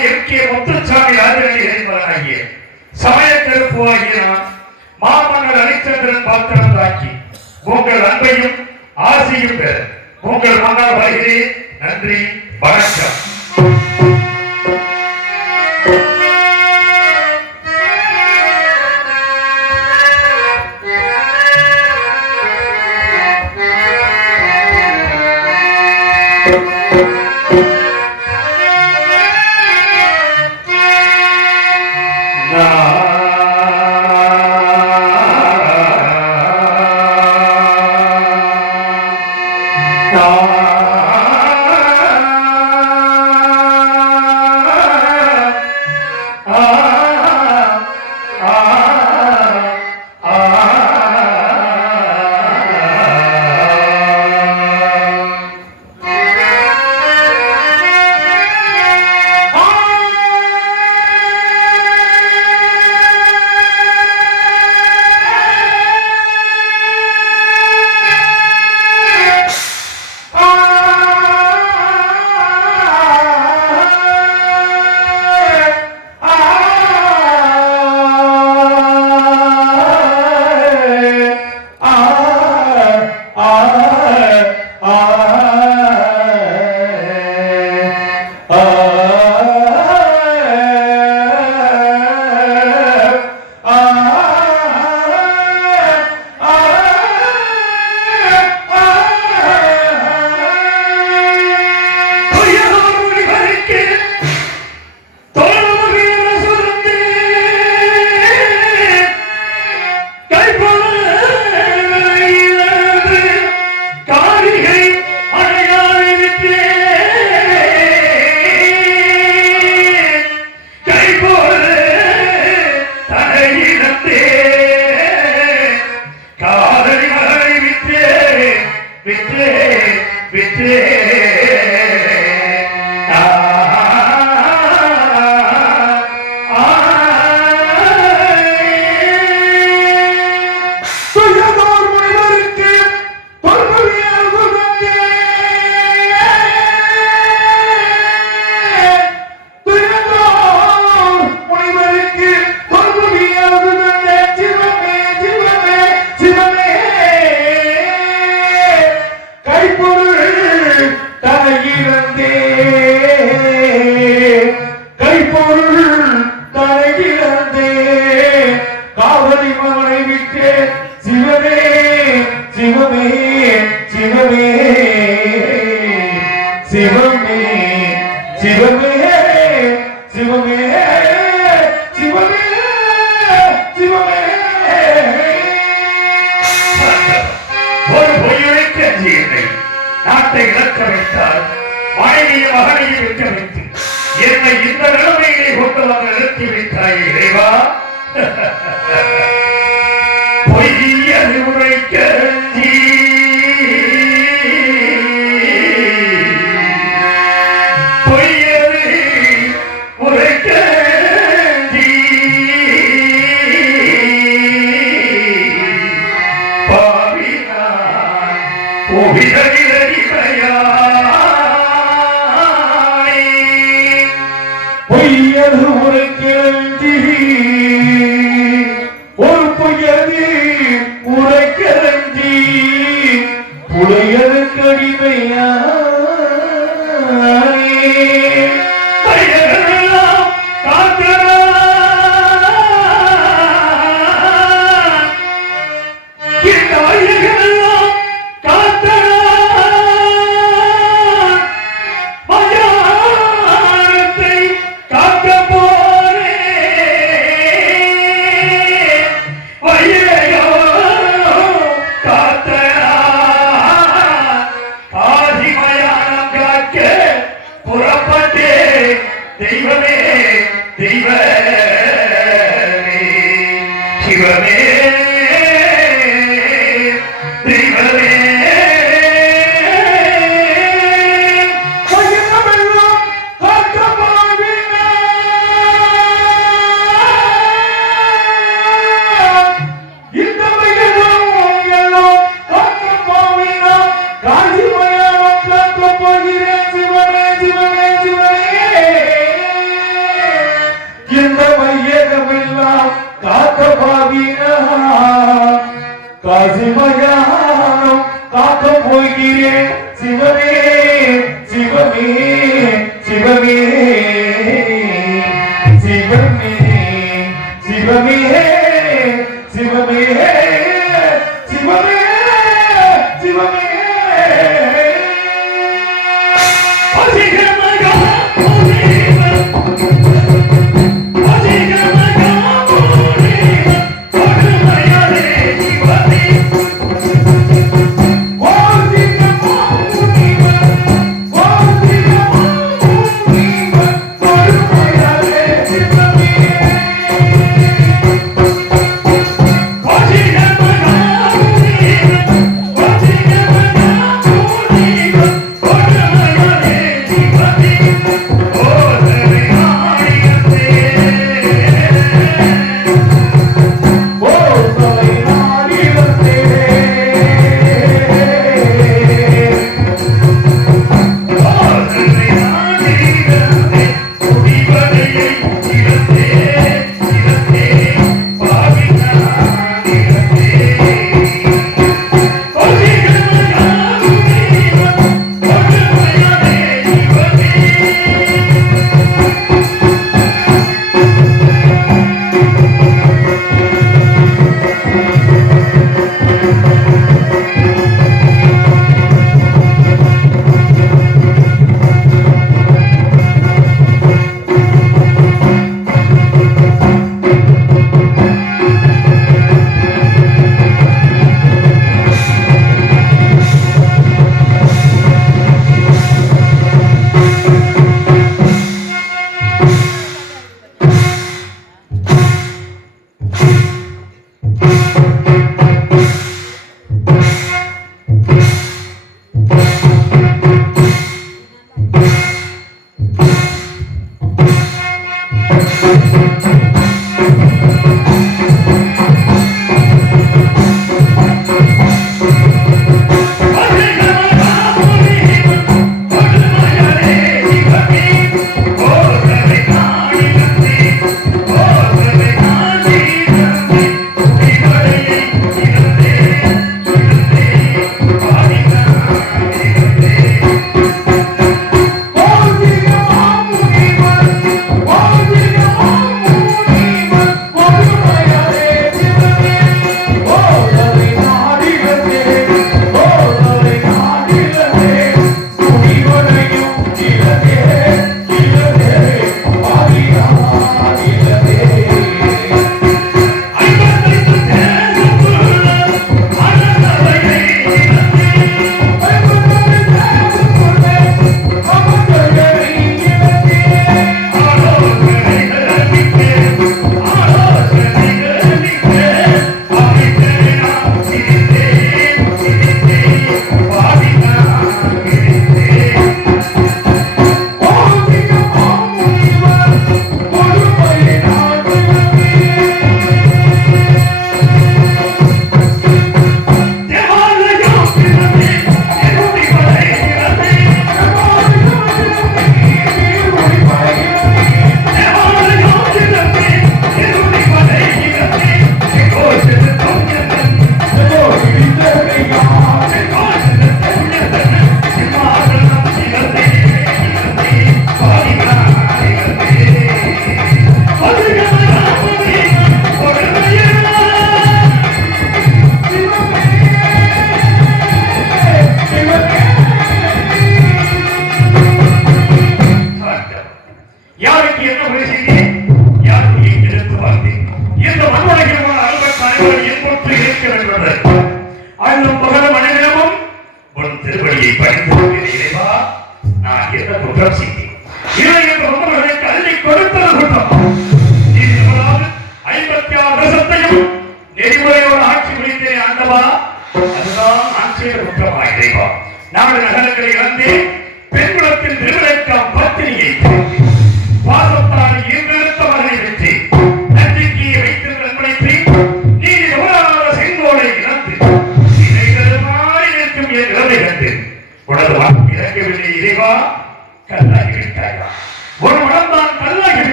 இயற்றிய முத்துச்சாமி ஆதிரலி இறைவனாகிய சமய கருப்பு ஆகிய மாமன்னர் அரிச்சந்திரன் பாத்திரம் தாக்கி உங்கள் அன்பையும் ஆசையும் பெற உங்கள் மன்னர் வருகிறேன் நன்றி வணக்கம். காசிமயானம் காக்க போகிறேன் சிவமே சிவமே சிவமே சிவமே சிவமே சிவமே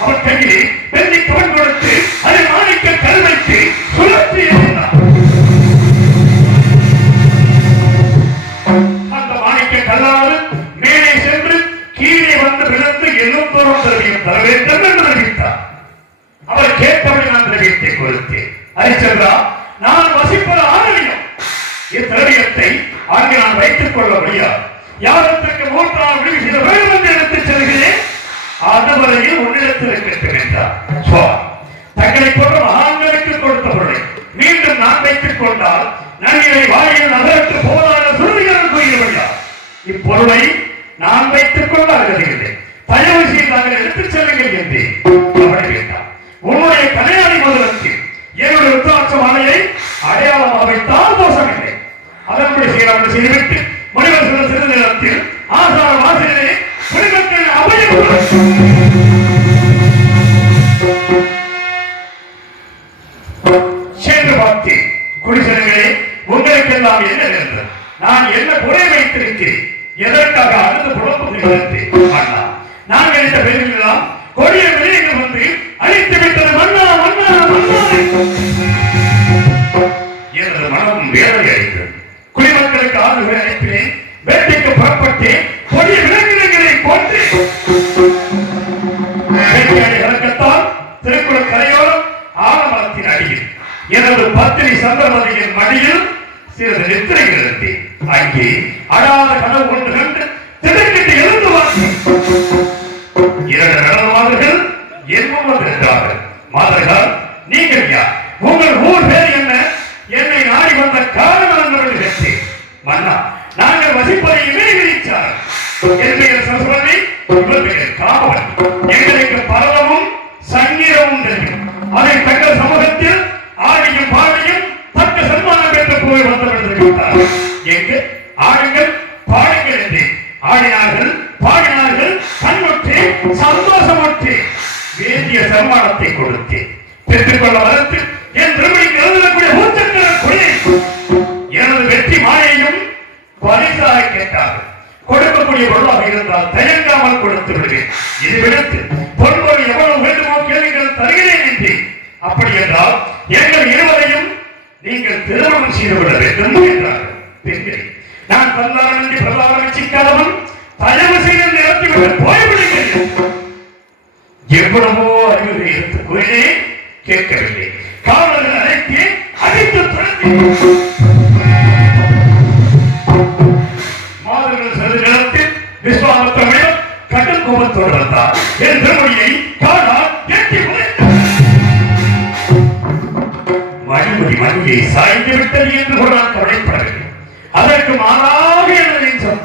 அவர் பெரிய செய்யலாம் என்று செய்துவிட்டு மனிதர்கள் சிறிது நேரத்தில் ஆசார வாசலிலே குடிமக்கள் அபயம் கொண்டிருக்கிறார்கள் மாதர்கள் எங்கள் இருவரையும் நீங்கள் திருமணம் செய்து கொள்ள வேண்டும் என்றார் பெண்கள் நான் பல்லாரம் என்று பிரபாரம் சிக்காதவன் தயவு செய்து நிறுத்திவிட்டு போய்விடுகிறேன் எவ்வளவோ அறிவுரை இருந்த கோயிலே கேட்கவில்லை. காவலர்கள் அழைத்து அழைத்து துரத்தி மாதங்கள் சிறிது நேரத்தில் விஸ்வாமித்தமிழர் கடும் கோபத்தோடு வந்தார். என் திருமொழியை காணா வழிமுறை வழியை சாய்ந்து விட்டது என்று கொண்டால் கவலைப்படவில்லை. அதற்கு மாறாக எனது நெஞ்சம்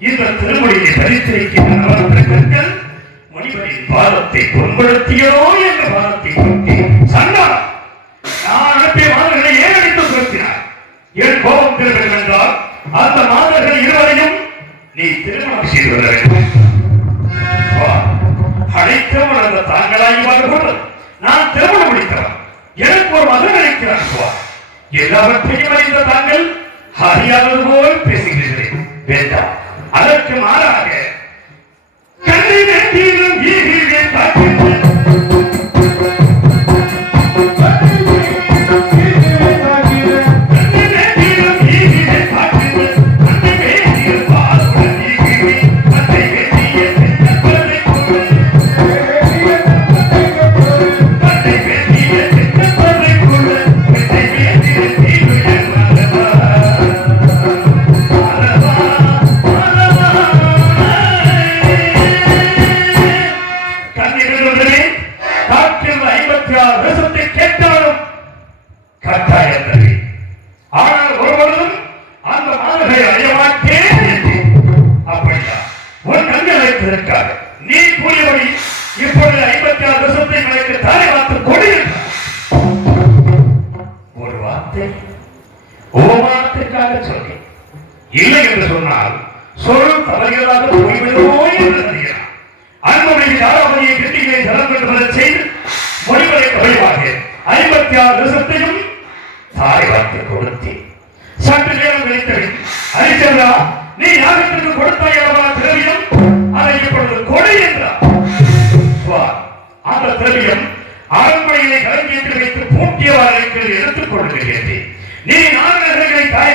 இந்த திருமொழியை தரித்திருக்கின்ற மனிதனின் பாதத்தை புண்படுத்தியோ என்ற பாதத்தை சுட்டி சண்டாளம் நான் அனுப்பிய மாதர்களை ஏன் அடித்து சுரத்தினார் ஏன் கோபம் பெறுகிறேன் என்றால் அந்த மாதர்கள் இருவரையும் நீ திருமணம் செய்து கொள்ள வேண்டும். அழைத்தவன் அந்த தாங்களாகி வாழ்கிறது நான் திருமணம் முடித்த எனக்கு ஒரு மகன் இருக்கிறார் எல்லாவற்றையும் அறிந்த தாங்கள் அறியாதது போல் பேசுகிறீர்கள். வேண்டாம். அதற்கு மாறாக கண்ணை நன்றி சொல்கிறேன் காற்றில் ஐம்பத்தி ஆறு தேசத்தை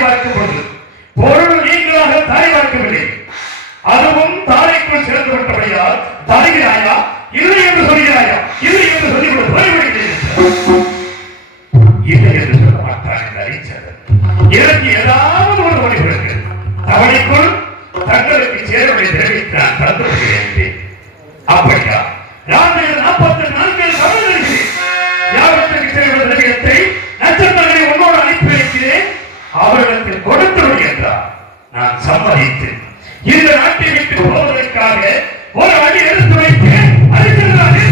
வளர்க்கும் பொழுது பொருள் நீங்களாக தாய் வளர்க்கவில்லை அதுவும் தாய்க்குள் சேர்ந்து விட்டபடியால் தாய் இந்த நாட்டை விட்டு போவதற்காக ஒரு அடி எடுத்து வைத்து அது சென்றாரு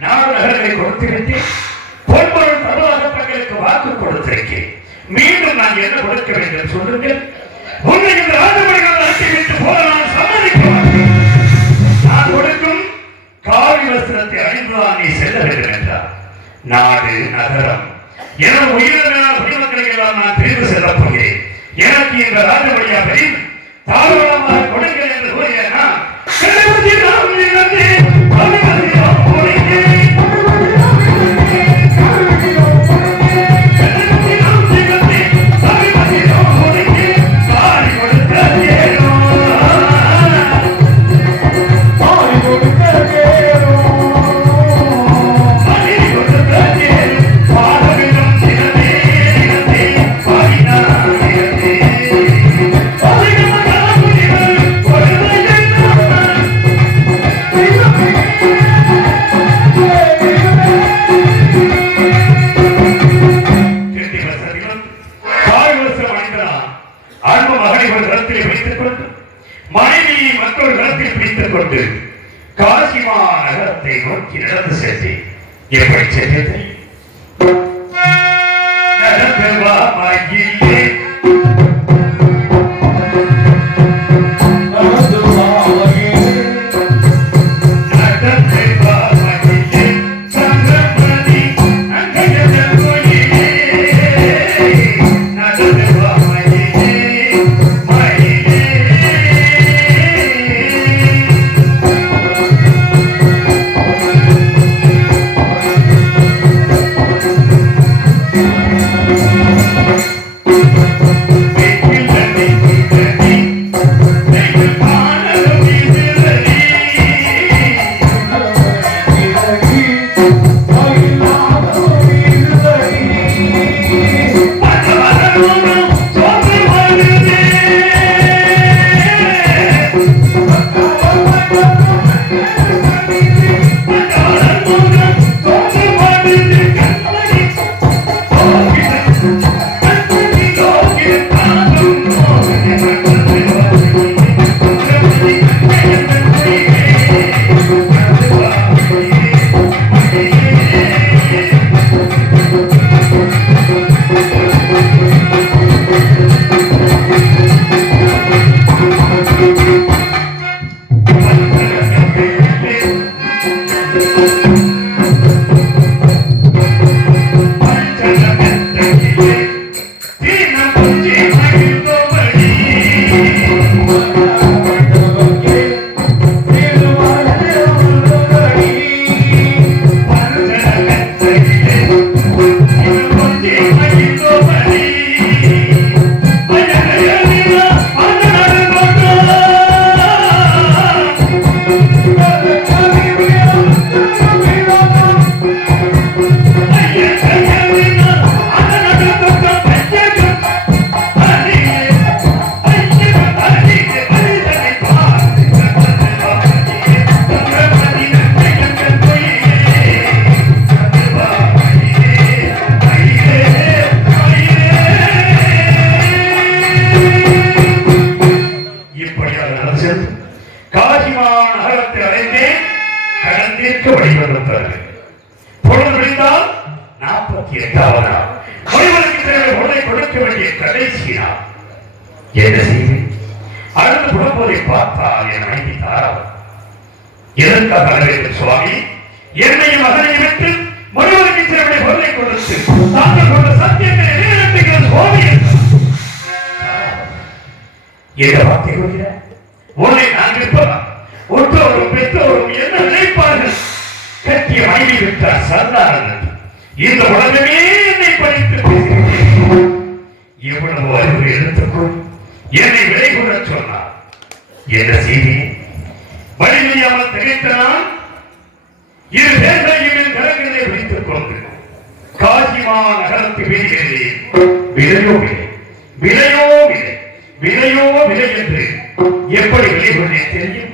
நான் வாக்கு கொடுத்திருக்கேன். மீண்டும் நான் என்ன கொடுக்க வேண்டும் சொல்லுங்கள். உன்னை இந்த ராஜபுரங்கள் விட்டு போக நான் நான் கொடுக்கும் காவி வஸ்திரத்தை அணிந்துதான் நீ செல்ல நாடு நகரம் என உயிரின பிள்ளைகளால் நான் பிரிந்து செல்லப் போகிறேன் எனக்கு எங்கள் ஆண்டு தாராளமாக கொடுங்கள் என்று கூறியேன்னா Música என்னை விலை கொள்ள சொன்னார். என்ன செய்தி வலிமையாமல் திகைத்தனால் இரு பேர்களையும் கரங்களை பிடித்துக் கொண்டு காசிமா நகரத்து வீதிகளிலே விலையோ விலை. விலையோ விலை. விலையோ விலை என்று எப்படி விலை கொண்டே தெரியும்?